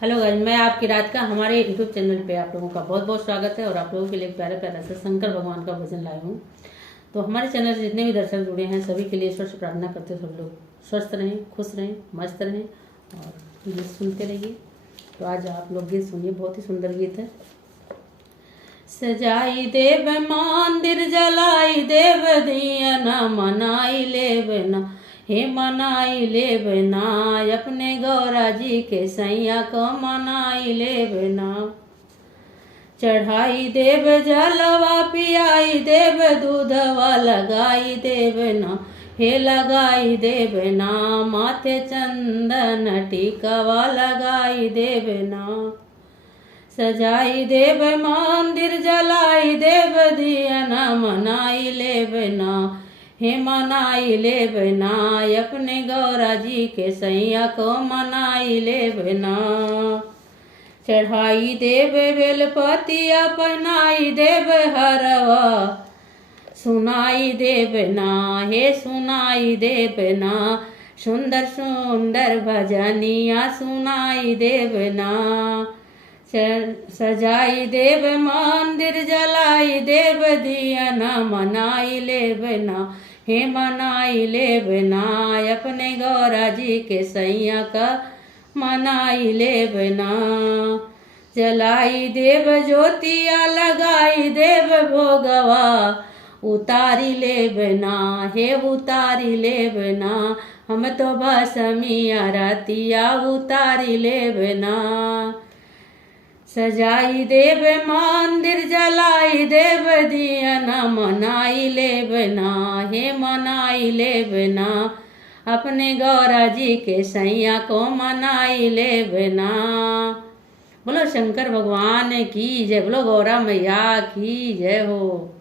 Hello guys, मैं आपकी रात का हमारे यूट्यूब चैनल पे आप लोगों का बहुत बहुत स्वागत है। और आप लोगों के लिए एक प्यारा प्यारा सा शंकर भगवान का भजन लाई हूँ। तो हमारे चैनल से जितने भी दर्शक जुड़े हैं सभी के लिए ईश्वर से प्रार्थना करते हैं सब लोग स्वस्थ रहें, खुश रहें, मस्त रहें और गीत सुनते रहिए। तो आज आप लोग गीत सुनिए, बहुत ही सुंदर गीत है। सजाई देव मंदिर, जलाई देव दिया न मनाई लेव न, हे मनाई लेव ना, अपने गौरा जी के सैया को मनाई लेव ना। चढ़ाई देव जलवा, पियाई देव दूधवा, लगाई देव ना, हे लगाई देव ना, माथे चंदन टीकवा लगाई देव ना। सजाई देव मंदिर, जलाई देव दिया न मनाई लेव ना, हे मनाई लेव ना, अपने गौरा जी के सैया को मनाई लेव ना। चढ़ाई देव बेलपतिया, पहनाई देव हरवा, सुनाई देव ना, हे सुनाई देव ना, सुंदर सुंदर भजनिया सुनाई देव ना। सजाई देव मंदिर, जलाई देव दिया न मनाई लेव ना, हे मनाई लेव ना, अपने गौरा जी के सैया का मनाई लेव ना। जलाई देव ज्योतिया, लगाई देव भोगवा, उतारी लेव ना, हे उतारी लेव ना, हम तो भसमिया रातिया उतारी लेव ना। सजाई देव मंदिर, जलाई देव दिया न मनाई लेव ना, हे मनाई लेव ना, अपने गौरा जी के सैया को मनाई लेव ना। बोलो शंकर भगवान की जय, बोलो गौरा मैया की जय हो।